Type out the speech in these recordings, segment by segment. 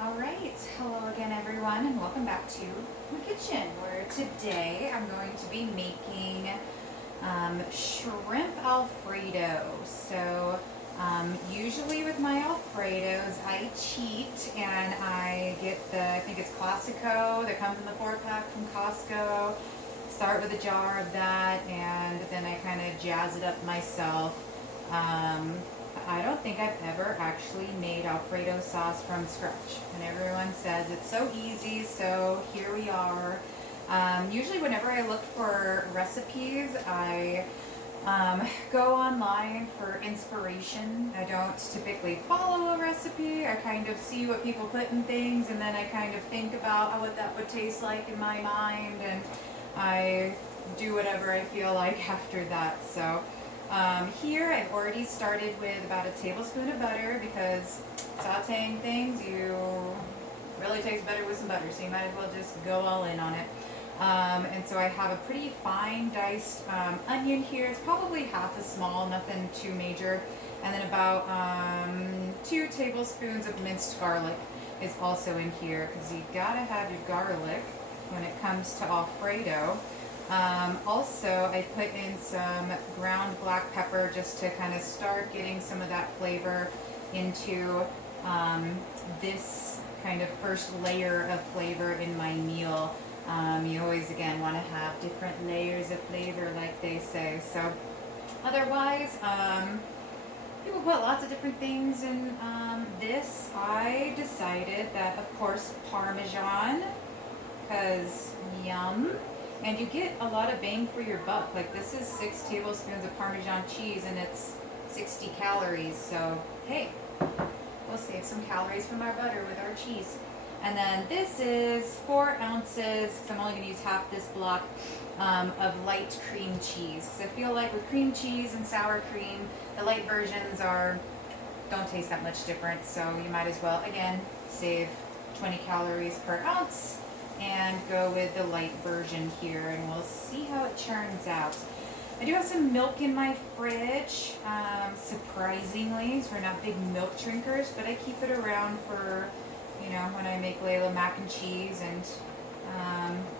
Alright, hello again everyone and welcome back to my kitchen where today I'm going to be making shrimp Alfredo. So usually with my Alfredos I cheat and I get I think it's Classico that comes in the 4-pack from Costco. Start with a jar of that and then I kind of jazz it up myself. I don't think I've ever actually made Alfredo sauce from scratch, and everyone says it's so easy, so here we are. Usually whenever I look for recipes, I go online for inspiration. I don't typically follow a recipe. I kind of see what people put in things, and then I kind of think about what that would taste like in my mind, and I do whatever I feel like after that. So here I've already started with about a tablespoon of butter because sauteing things really tastes better with some butter, so you might as well just go all in on it. And so I have a pretty fine diced onion here. It's probably half as small, nothing too major. And then about 2 tablespoons of minced garlic is also in here because you gotta have your garlic when it comes to Alfredo. Also, I put in some ground black pepper just to kind of start getting some of that flavor into this kind of first layer of flavor in my meal. You always, again, want to have different layers of flavor, like they say. So, otherwise, people put lots of different things in this. I decided that, of course, Parmesan, because yum. And you get a lot of bang for your buck. Like this is 6 tablespoons of Parmesan cheese and it's 60 calories. So hey, we'll save some calories from our butter with our cheese. And then this is 4 ounces, because I'm only going to use half this block of light cream cheese. Because I feel like with cream cheese and sour cream, the light versions don't taste that much different. So you might as well, again, save 20 calories per ounce and go with the light version here, and we'll see how it turns out. I do have some milk in my fridge, surprisingly, so we're not big milk drinkers, but I keep it around for, when I make Layla mac and cheese, and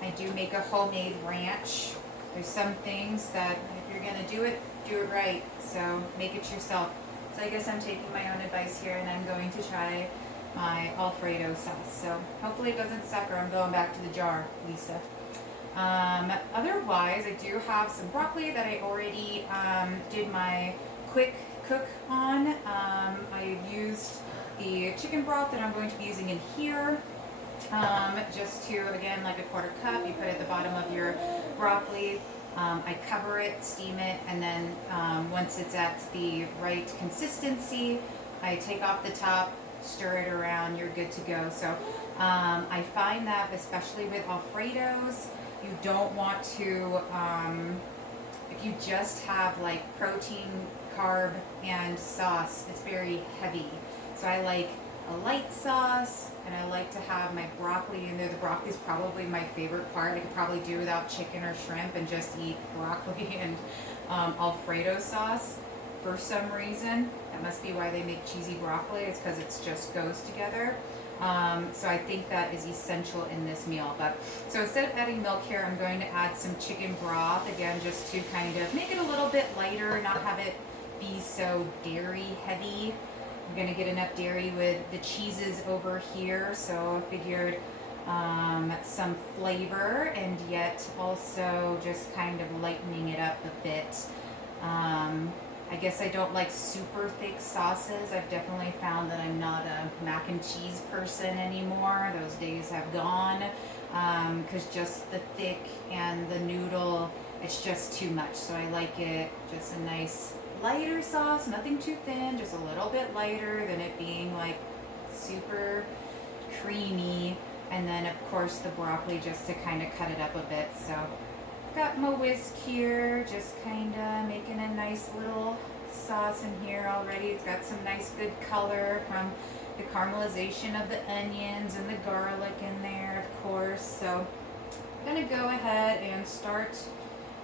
I do make a homemade ranch. There's some things that if you're gonna do it right, so make it yourself. So I guess I'm taking my own advice here, and I'm going to try my Alfredo sauce. So hopefully it doesn't suck or I'm going back to the jar, Lisa. Otherwise, I do have some broccoli that I already did my quick cook on. I used the chicken broth that I'm going to be using in here. Just to, again, like a 1/4 cup, you put it at the bottom of your broccoli. I cover it, steam it, and then once it's at the right consistency, I take off the top, stir it around, you're good to go. So I find that especially with Alfredos, you don't want to, if you just have like protein, carb, and sauce, it's very heavy. So I like a light sauce, and I like to have my broccoli in there. The broccoli is probably my favorite part. I could probably do without chicken or shrimp and just eat broccoli and Alfredo sauce. For some reason, that must be why they make cheesy broccoli. It's because it just goes together. So I think that is essential in this meal. So instead of adding milk here, I'm going to add some chicken broth, again, just to kind of make it a little bit lighter, not have it be so dairy heavy. I'm going to get enough dairy with the cheeses over here, so I figured some flavor and yet also just kind of lightening it up a bit. I guess I don't like super thick sauces. I've definitely found that I'm not a mac and cheese person anymore. Those days have gone, because just the thick and the noodle, it's just too much. So I like it just a nice lighter sauce, nothing too thin, just a little bit lighter than it being like super creamy. And then of course the broccoli just to kind of cut it up a bit. So got my whisk here, just kind of making a nice little sauce in here already. It's got some nice good color from the caramelization of the onions and the garlic in there, of course. So I'm gonna go ahead and start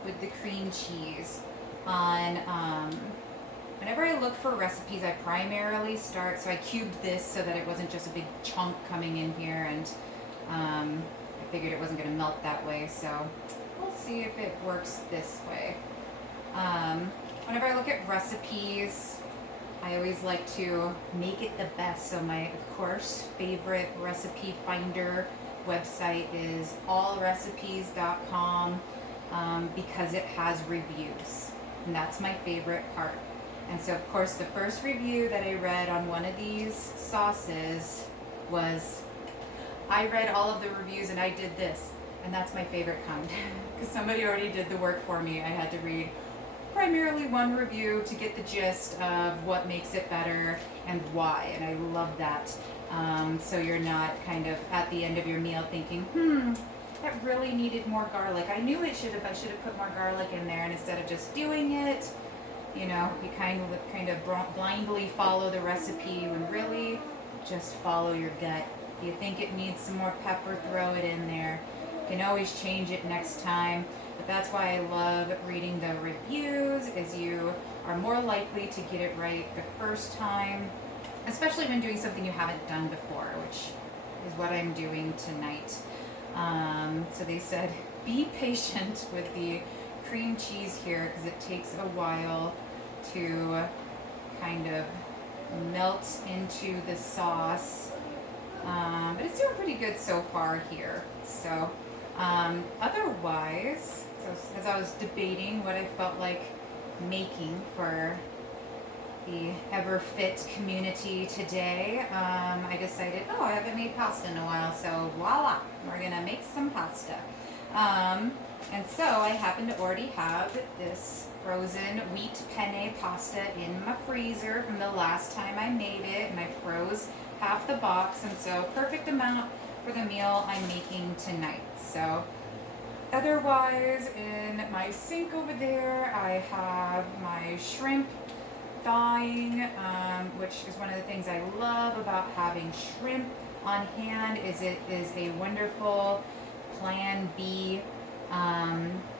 with the cream cheese on whenever I look for recipes, I primarily start, so I cubed this so that it wasn't just a big chunk coming in here, and I figured it wasn't going to melt that way, so we'll see if it works this way. Whenever I look at recipes, I always like to make it the best. So my, of course, favorite recipe finder website is allrecipes.com, because it has reviews. And that's my favorite part. And so, of course, the first review that I read on one of these sauces was, I read all of the reviews and I did this. And that's my favorite kind. Because somebody already did the work for me. I had to read primarily one review to get the gist of what makes it better and why, and I love that. So you're not kind of at the end of your meal thinking, that really needed more garlic. I knew I should have put more garlic in there, and instead of just doing it, you kind of blindly follow the recipe when really just follow your gut. If you think it needs some more pepper, throw it in there. You can always change it next time. But that's why I love reading the reviews, is you are more likely to get it right the first time, especially when doing something you haven't done before, which is what I'm doing tonight. So they said, be patient with the cream cheese here because it takes a while to kind of melt into the sauce. But it's doing pretty good so far here. So otherwise, so as I was debating what I felt like making for the EverFit community today, I decided, I haven't made pasta in a while, so voila, we're gonna make some pasta. And so I happen to already have this frozen wheat penne pasta in my freezer from the last time I made it, and I froze half the box, and so perfect amount for the meal I'm making tonight. So otherwise, in my sink over there, I have my shrimp thawing, which is one of the things I love about having shrimp on hand, is it is a wonderful Plan B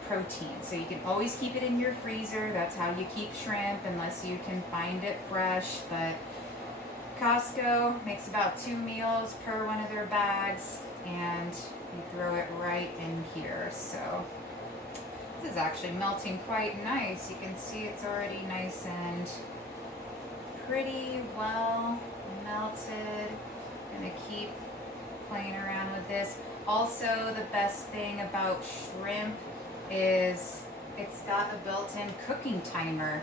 protein. So you can always keep it in your freezer. That's how you keep shrimp, unless you can find it fresh. But Costco makes about 2 meals per one of their bags, and you throw it right in here. So this is actually melting quite nice. You can see it's already nice and pretty well melted. Gonna keep playing around with this. Also, the best thing about shrimp is it's got a built-in cooking timer.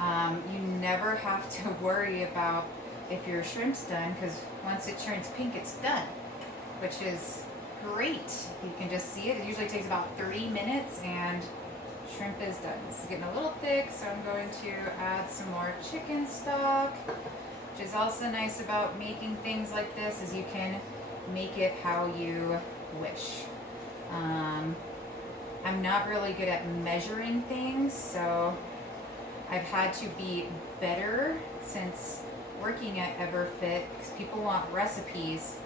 You never have to worry about if your shrimp's done, because once it turns pink, it's done, which is great. You can just see it. It usually takes about 30 minutes and shrimp is done. This is getting a little thick, so I'm going to add some more chicken stock, which is also nice about making things like this, is you can make it how you wish. I'm not really good at measuring things, so I've had to be better since working at EverFit, because people want recipes.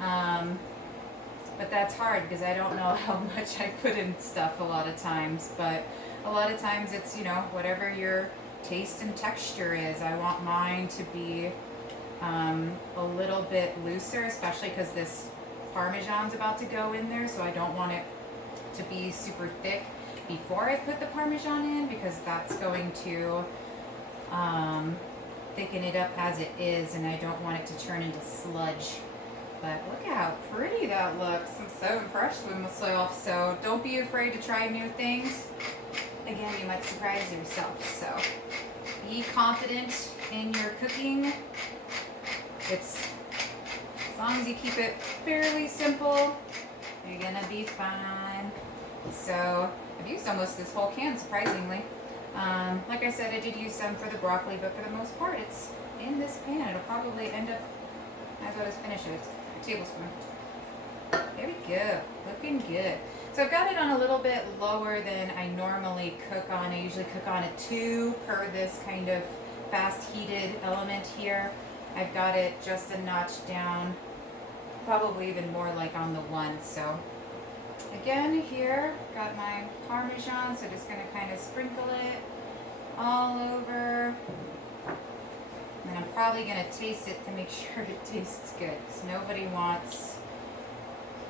But that's hard because I don't know how much I put in stuff a lot of times. But a lot of times it's, whatever your taste and texture is. I want mine to be a little bit looser, especially because this Parmesan's about to go in there, so I don't want it to be super thick before I put the Parmesan in, because that's going to thicken it up as it is, and I don't want it to turn into sludge. But look at how pretty that looks. I'm so impressed with myself. So don't be afraid to try new things. Again, you might surprise yourself. So be confident in your cooking. It's, as long as you keep it fairly simple, you're gonna be fine. So I've used almost this whole can, surprisingly. Like I said, I did use some for the broccoli, but for the most part, it's in this pan. It'll probably end up, as I just finish it, a tablespoon. There we go, looking good. So I've got it on a little bit lower than I normally cook on. I usually cook on a 2 per this kind of fast heated element here. I've got it just a notch down, probably even more like on the 1. So again, here got my Parmesan, so just gonna kind of sprinkle it all over. And I'm probably gonna taste it to make sure it tastes good, because nobody wants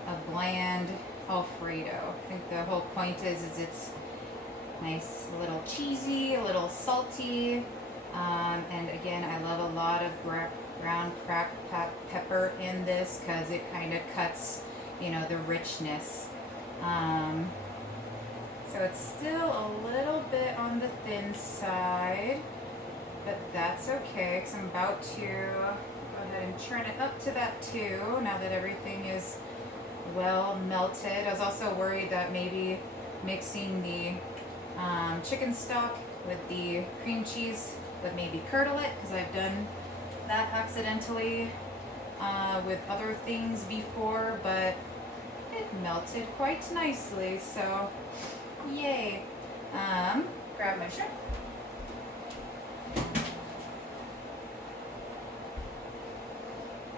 a bland Alfredo. I think the whole point is it's nice, a little cheesy, a little salty, and again, I love a lot of ground cracked pepper in this because it kind of cuts, you know, the richness. So it's still a little bit on the thin side, but that's okay because I'm about to go ahead and churn it up to that too, now that everything is well melted. I was also worried that maybe mixing the chicken stock with the cream cheese would maybe curdle it, because I've done that accidentally with other things before, but it melted quite nicely, so yay. Grab my shrimp.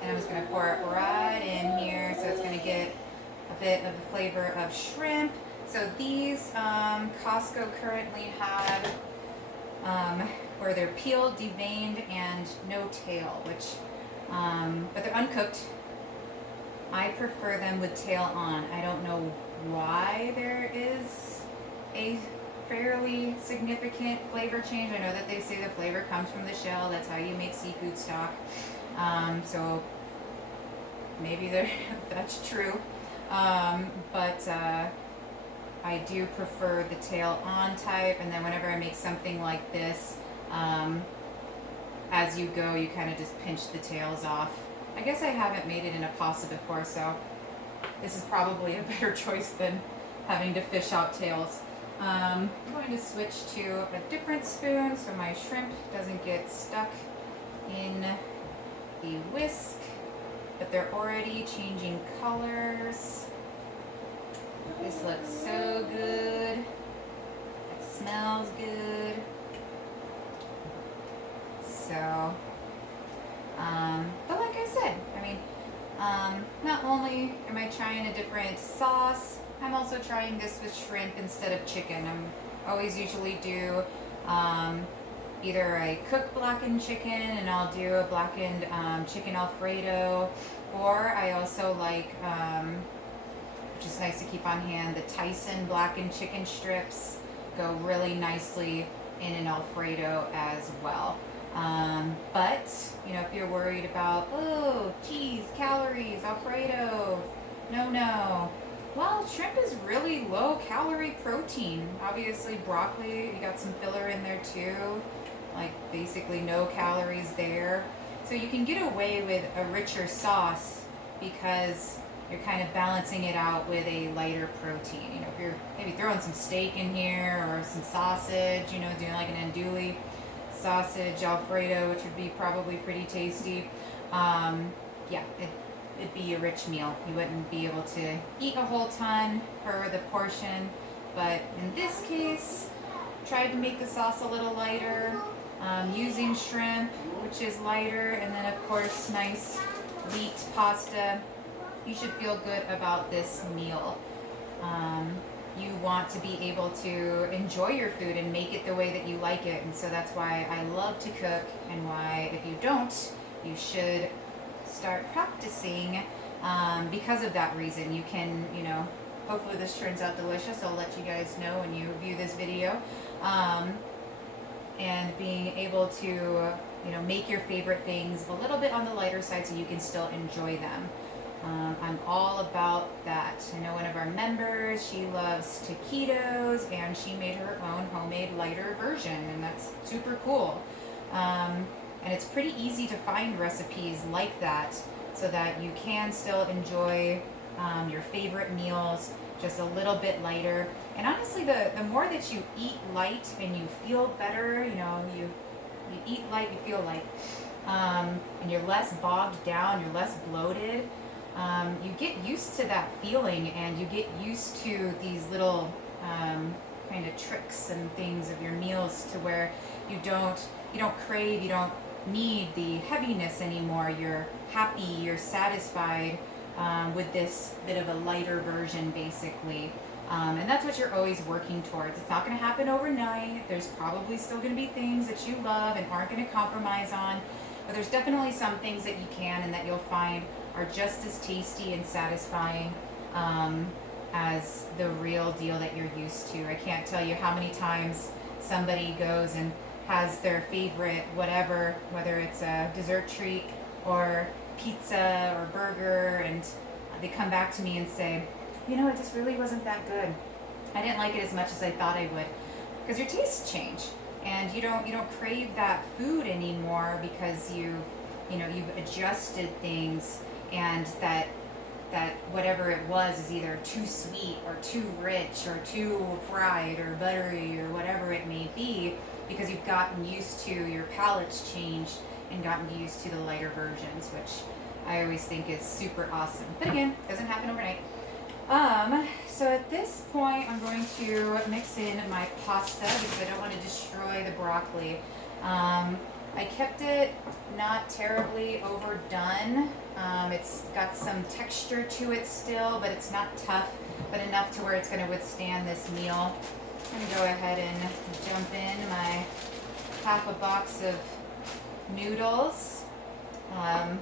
And I'm just going to pour it right in here, so it's going to get a bit of the flavor of shrimp. So these Costco currently have where they're peeled, deveined, and no tail, which but they're uncooked. I prefer them with tail on. I don't know why there is a fairly significant flavor change. I know that they say the flavor comes from the shell. That's how you make seafood stock. So maybe that's true. But I do prefer the tail on type, and then whenever I make something like this, as you go, you kind of just pinch the tails off. I guess I haven't made it in a pasta before, so this is probably a better choice than having to fish out tails. I'm going to switch to a different spoon so my shrimp doesn't get stuck in the whisk, but they're already changing colors. This looks so good. It smells good. So, but like I said, I mean, not only am I trying a different sauce, I'm also trying this with shrimp instead of chicken. I'm always usually do either a cooked blackened chicken, and I'll do a blackened chicken Alfredo, or I also like, which is nice to keep on hand, the Tyson blackened chicken strips go really nicely in an Alfredo as well. But, you know, if you're worried about, oh, geez, calories, Alfredo, no. Well, shrimp is really low calorie protein. Obviously, broccoli, you got some filler in there too. Like, basically no calories there. So you can get away with a richer sauce because you're kind of balancing it out with a lighter protein. You know, if you're maybe throwing some steak in here or some sausage, you know, doing like an andouille sausage Alfredo, which would be probably pretty tasty. Yeah, it'd be a rich meal. You wouldn't be able to eat a whole ton per the portion, but in this case, tried to make the sauce a little lighter, using shrimp, which is lighter, and then of course nice wheat pasta. You should feel good about this meal. You want to be able to enjoy your food and make it the way that you like it, and so that's why I love to cook, and why if you don't, you should start practicing, because of that reason. You can, you know, hopefully this turns out delicious. I'll let you guys know when you view this video. And being able to, you know, make your favorite things a little bit on the lighter side so you can still enjoy them. I'm all about that. I know one of our members, she loves taquitos, and she made her own homemade lighter version, and that's super cool. And it's pretty easy to find recipes like that so that you can still enjoy your favorite meals just a little bit lighter. And honestly, the more that you eat light and you feel better, you know, you eat light, you feel light, and you're less bogged down, you're less bloated. You get used to that feeling, and you get used to these little kind of tricks and things of your meals, to where you don't crave, you don't need the heaviness anymore. You're happy, you're satisfied with this bit of a lighter version, basically. And that's what you're always working towards. It's not going to happen overnight. There's probably still going to be things that you love and aren't going to compromise on. But there's definitely some things that you can and that you'll find are just as tasty and satisfying as the real deal that you're used to. I can't tell you how many times somebody goes and has their favorite whatever, whether it's a dessert treat or pizza or burger, and they come back to me and say, you know, it just really wasn't that good. I didn't like it as much as I thought I would. Because your tastes change, and you don't crave that food anymore because you've adjusted things, and that whatever it was is either too sweet or too rich or too fried or buttery or whatever it may be, because you've gotten used to, your palate's changed and gotten used to the lighter versions, which I always think is super awesome. But again, doesn't happen overnight. So at this point, I'm going to mix in my pasta because I don't want to destroy the broccoli. I kept it not terribly overdone. It's got some texture to it still, but it's not tough, but enough to where it's going to withstand this meal. I'm going to go ahead and jump in my half a box of noodles.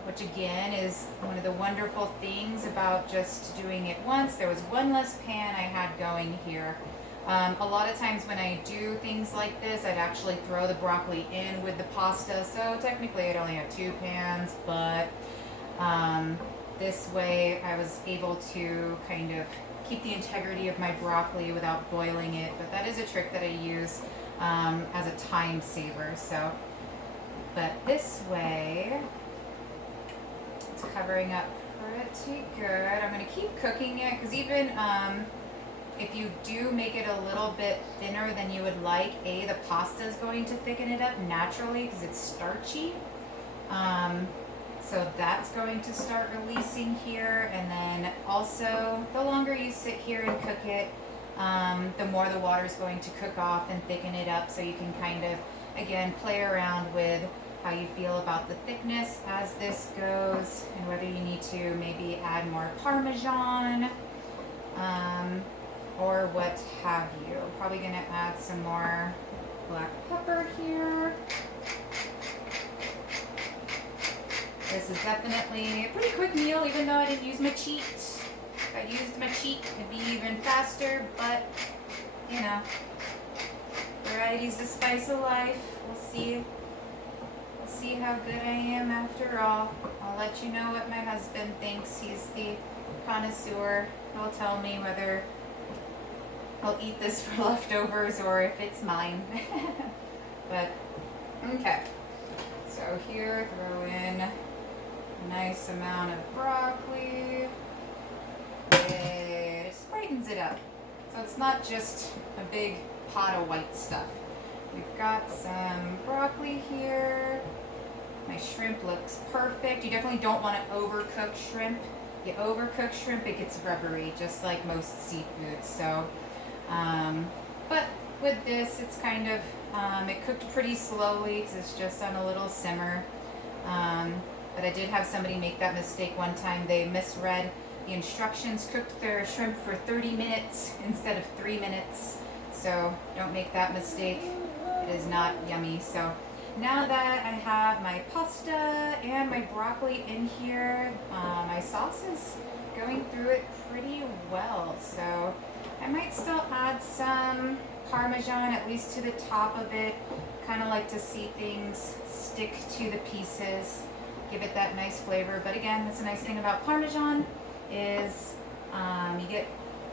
Which again is one of the wonderful things about just doing it once. There was one less pan I had going here. A lot of times when I do things like this, I'd actually throw the broccoli in with the pasta. So technically I'd only have 2 pans, but this way I was able to kind of keep the integrity of my broccoli without boiling it. But that is a trick that I use as a time saver. So, but this way, covering up pretty good. I'm going to keep cooking it because even if you do make it a little bit thinner than you would like, the pasta is going to thicken it up naturally because it's starchy. So that's going to start releasing here, and then also the longer you sit here and cook it, the more the water is going to cook off and thicken it up, so you can kind of, again, play around with how you feel about the thickness as this goes, and whether you need to maybe add more Parmesan or what have you. Probably going to add some more black pepper here. This is definitely a pretty quick meal, even though I didn't use my cheat. If I used my cheat, it'd be even faster, but you know, variety's the spice of life. We'll see how good I am after all. I'll let you know what my husband thinks. He's the connoisseur. He'll tell me whether I'll eat this for leftovers or if it's mine. But, okay. So here, throw in a nice amount of broccoli. It just brightens it up. So it's not just a big pot of white stuff. We've got some broccoli here. My shrimp looks perfect. You definitely don't want to overcook shrimp. You overcook shrimp, it gets rubbery, just like most seafood. So, but with this, it's kind of, it cooked pretty slowly because it's just on a little simmer. But I did have somebody make that mistake one time. They misread the instructions, cooked their shrimp for 30 minutes instead of 3 minutes. So don't make that mistake. It is not yummy. So now that I have my pasta and my broccoli in here, my sauce is going through it pretty well. So I might still add some Parmesan, at least to the top of it. Kind of like to see things stick to the pieces, give it that nice flavor. But again, that's a nice thing about Parmesan is you get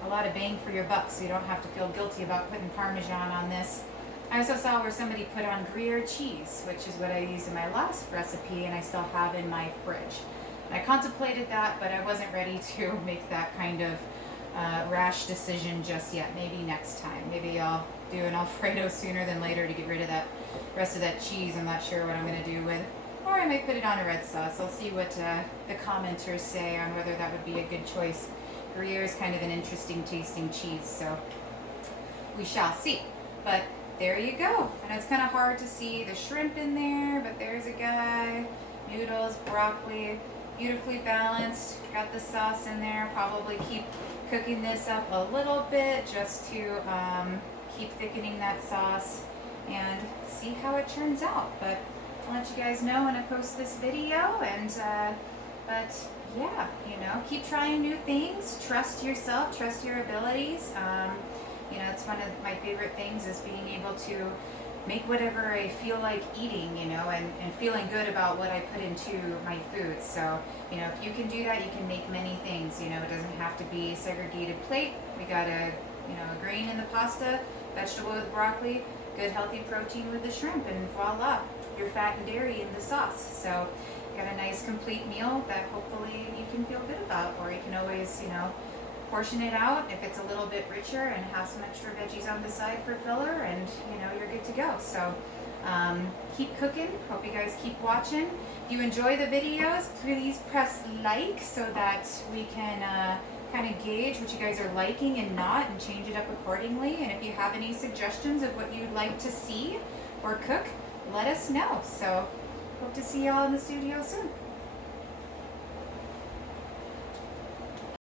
a lot of bang for your buck, so you don't have to feel guilty about putting Parmesan on this. I also saw where somebody put on Gruyere cheese, which is what I used in my last recipe, and I still have in my fridge. And I contemplated that, but I wasn't ready to make that kind of rash decision just yet. Maybe next time. Maybe I'll do an Alfredo sooner than later to get rid of that rest of that cheese. I'm not sure what I'm going to do with. Or I might put it on a red sauce. I'll see what the commenters say on whether that would be a good choice. Gruyere is kind of an interesting tasting cheese, so we shall see. But there you go. And it's kind of hard to see the shrimp in there, but there's a guy. Noodles, broccoli, beautifully balanced. Got the sauce in there. Probably keep cooking this up a little bit just to keep thickening that sauce and see how it turns out. But I'll let you guys know when I post this video. And but yeah, you know, keep trying new things. Trust yourself, trust your abilities. You know, it's one of my favorite things is being able to make whatever I feel like eating, you know, and feeling good about what I put into my food. So, you know, if you can do that, you can make many things. You know, it doesn't have to be a segregated plate. We got a grain in the pasta, vegetable with broccoli, good healthy protein with the shrimp, and voila, your fat and dairy in the sauce. So, got a nice complete meal that hopefully you can feel good about, or you can always, you know, portion it out if it's a little bit richer and have some extra veggies on the side for filler, and you know, you're good to go. So keep cooking. Hope you guys keep watching. If you enjoy the videos, please press like so that we can kind of gauge what you guys are liking and not, and change it up accordingly. And if you have any suggestions of what you'd like to see or cook, let us know. So hope to see y'all in the studio soon.